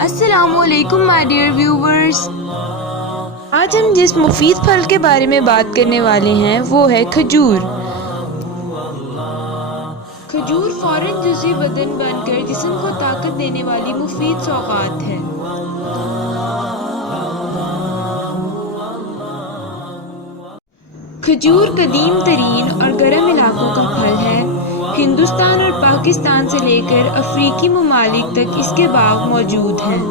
السلام علیکم my dear viewers, آج ہم جس مفید پھل کے بارے میں بات کرنے والے ہیں وہ ہے کھجور۔ کھجور فوراً جزوی بدن بن کر جسم کو طاقت دینے والی مفید سوغات ہے۔ کھجور قدیم ترین اور گرم علاقوں کا پھل ہے۔ ہندوستان اور پاکستان سے لے کر افریقی ممالک تک اس کے باغ موجود ہیں۔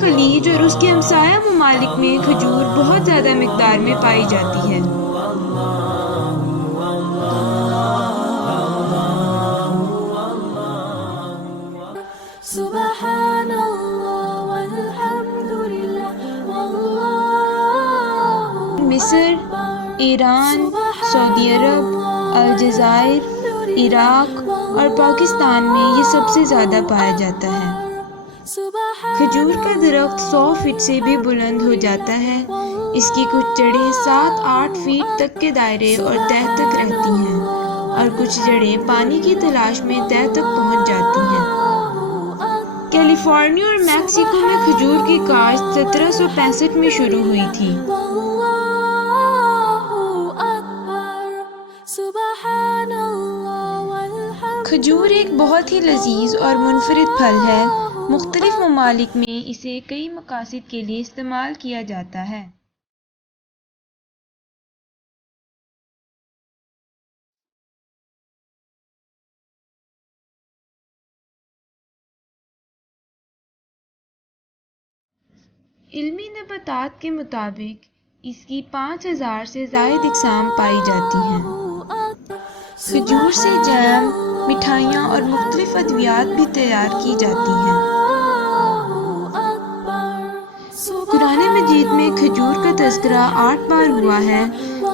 خلیج اور اس کے ہمسایہ ممالک میں کھجور بہت زیادہ مقدار میں پائی جاتی ہے۔ سبحان اللہ والحمد للہ واللہ مصر، ایران، سعودی عرب، الجزائر، عراق اور پاکستان میں یہ سب سے زیادہ پایا جاتا ہے۔ کھجور کا درخت 100 فٹ سے بھی بلند ہو جاتا ہے۔ اس کی کچھ جڑیں 7-8 فٹ تک کے دائرے اور تہ تک رہتی ہیں اور کچھ جڑیں پانی کی تلاش میں تہ تک پہنچ جاتی ہیں۔ کیلیفورنیا اور میکسیکو میں کھجور کی کاشت 1765 میں شروع ہوئی تھی۔ کھجور ایک بہت ہی لذیذ اور منفرد پھل ہے۔ مختلف ممالک میں اسے کئی مقاصد کے لیے استعمال کیا جاتا ہے۔ علمی نباتات کے مطابق اس کی 5000 سے زائد اقسام پائی جاتی ہیں۔ کھجور سے جیم، مٹھائیاں اور مختلف ادویات بھی تیار کی جاتی ہیں۔ قرآن مجید میں کھجور کا تذکرہ 8 بار ہوا ہے۔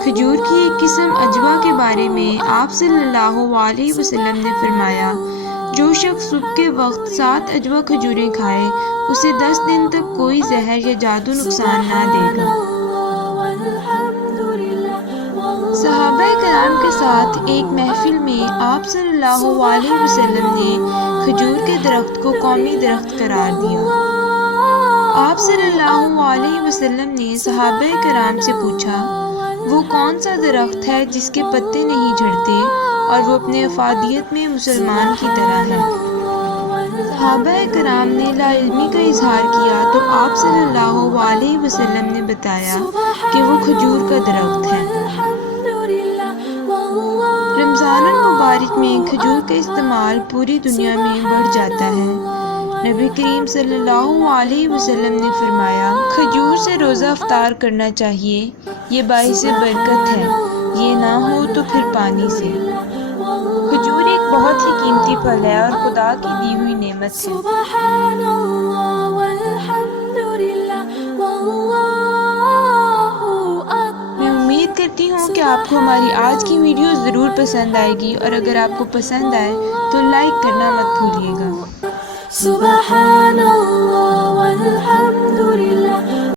کھجور کی ایک قسم عجوا کے بارے میں آپ صلی اللہ علیہ وسلم نے فرمایا، جو شخص صبح کے وقت 7 عجوا کھجوریں کھائے اسے 10 دن تک کوئی زہر یا جادو نقصان نہ دے گا۔ صحابہ کرام کے ساتھ ایک محفل میں آپ صلی اللہ علیہ وسلم نے کھجور کے درخت کو قومی درخت قرار دیا۔ آپ صلی اللہ علیہ وسلم نے صحابہ کرام سے پوچھا، وہ کون سا درخت ہے جس کے پتے نہیں جھڑتے اور وہ اپنے افادیت میں مسلمان کی طرح ہے؟ صحابہ کرام نے لا علمی کا اظہار کیا تو آپ صلی اللہ علیہ وسلم نے بتایا کہ وہ کھجور کا درخت ہے۔ رمضان المبارک میں کھجور کا استعمال پوری دنیا میں بڑھ جاتا ہے۔ نبی کریم صلی اللہ علیہ وسلم نے فرمایا، کھجور سے روزہ افطار کرنا چاہیے، یہ باعث برکت ہے، یہ نہ ہو تو پھر پانی سے۔ کھجور ایک بہت ہی قیمتی پھل ہے اور خدا کی دی ہوئی نعمت ہے۔ سبحان اللہ والحمد للہ واللہ میں امید کرتی ہوں کہ آپ کو ہماری آج کی ویڈیو ضرور پسند آئے گی، اور اگر آپ کو پسند آئے تو لائک کرنا مت بھولیے گا۔ سبحان اللہ والحمد للہ